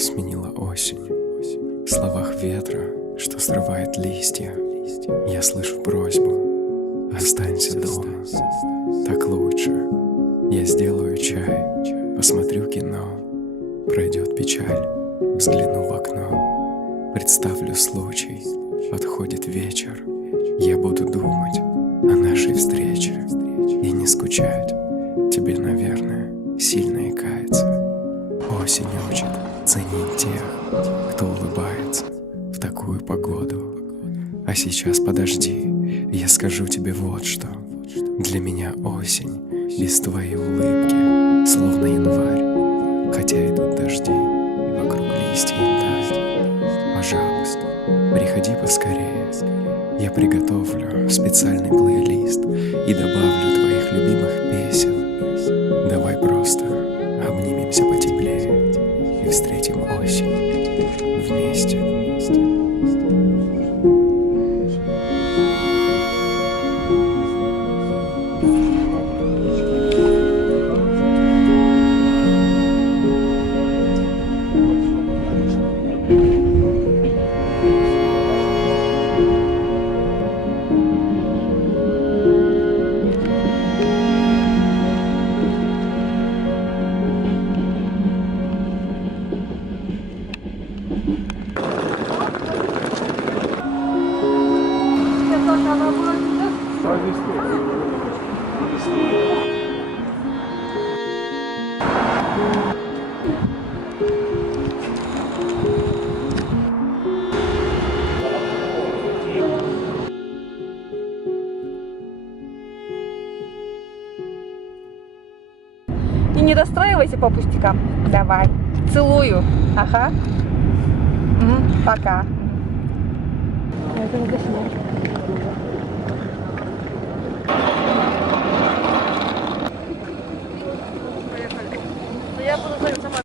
сменила осень. В словах ветра, что срывает листья, я слышу просьбу: останься дома, так лучше. Я сделаю чай, посмотрю кино, пройдет печаль, взгляну в окно. Представлю случай, подходит вечер, я буду думать о нашей встрече и не скучать. Тебе, наверное, сильно и кается. Осень учит ценить тех, кто улыбается в такую погоду. А сейчас подожди, я скажу тебе вот что. Для меня осень без твоей улыбки словно январь, хотя идут дожди и вокруг листья янтарь. Пожалуйста, приходи поскорее. Я приготовлю специальный плейлист и добавлю твоих любимых песен. Давай просто обнимемся потеплее и встретим осень вместе. И не расстраивайся по пустякам. Давай. Целую. Ага. Пока. Это надо снять. Я буду сама.